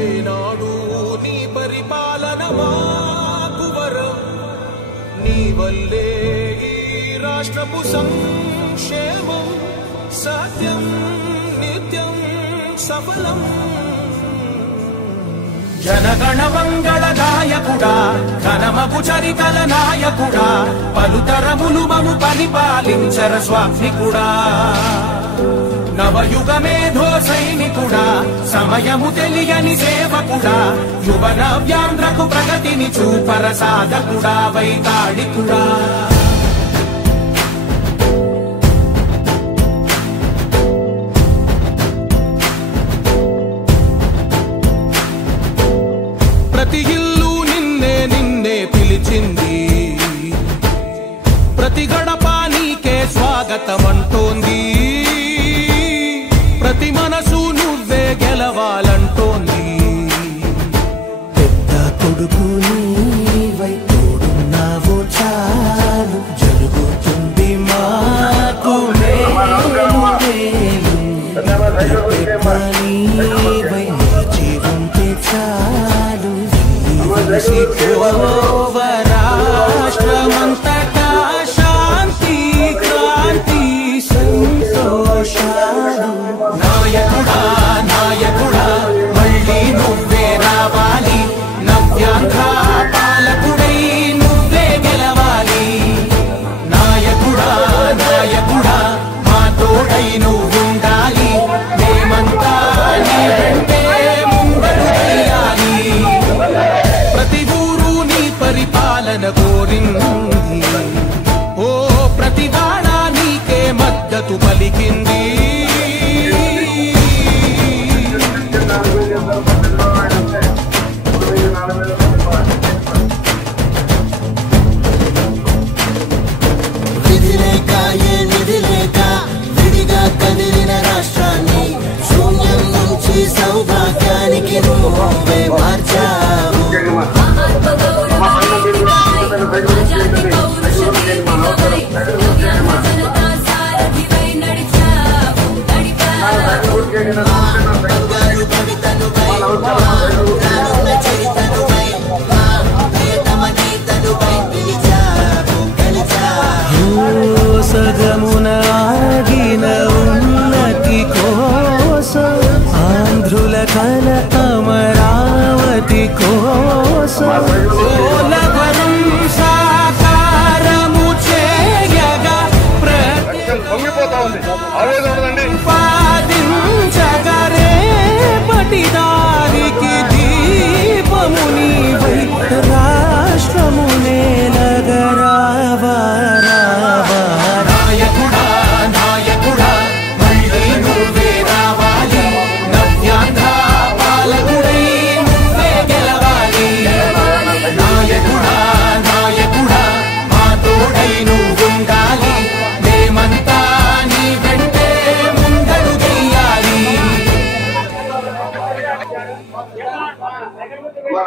ఏనాడు నీ పరిపాలన మాకు వరం, నీ వల్లే ఈ రాష్ట్రపు సంక్షేమం సత్యం నిత్యం సఫలం. జనగణ మంగళ గాయకుడా, ఘనమగు చరితల నాయకుడా, పలుతరములు మము పరిపాలించర స్వామికుడా. నవయుగ మేధో సైనికుడా, సమయము తెలియని సేవకుడా, యువ నవ్యాంధ్రకు ప్రగతిని చూపర సాధకుడా, వైతాళికుడా. ప్రతి ఇల్లు నిన్నే నిన్నే పిలిచింది, ప్రతి గడప నీకే స్వాగతమంటోంది, ప్రతి మనసు నువ్వే గెలవాలంటోంది. పెద్ద కొడుకు నీవై తోడున్నావో చాలు, జరుగుతుంది మాకు మేలు మేలు. నీవై నిలిచి ఉంటే చాలు, రాష్ట్రమంతటా శాంతి క్రాంతి సంతోషాలు. నాయకుడా నాయకుడా మళ్ళీ నువ్వే రావాలి, నవ్యాంధ్ర పాలకుడై నువ్వే గెలవాలి. నాయకుడా నాయకుడా మా తోడై నువ్వుండాలి, మేమంతా నీ వెంటే ముందడు వేయాలి. ప్రతి ఊరు నీ పరిపాలన కోరింది, ఓ ప్రతి వాడ నీకే మద్దతు పలికింది. విధిలేక ఏ నిధిలేక విడిగా కదిలిన రాష్ట్రాన్ని శూన్యం నుంచి సౌభాగ్యానికి నువ్వే మార్చావు. సగమున ఆగిన ఉన్నతి కోసం, ఆంధ్రుల కల అమరావతి కోసం, ఓలవరం సాకారము చేయగా ప్రతిపాదించగరే పటిదారికి దీపము నీవై రాష్ట్రము నేలగరావా. నాయకుడా నాయకుడా మళ్ళీ నువ్వే రావాలి, నవ్యాంధ్ర పాలకుడై నువ్వే గెలవాలి. నాయకుడా నాయకుడా మా తోడై నువ్వుండాలి, మేమంతా నీ వెంటే ముందడు వెయ్యాలి. మా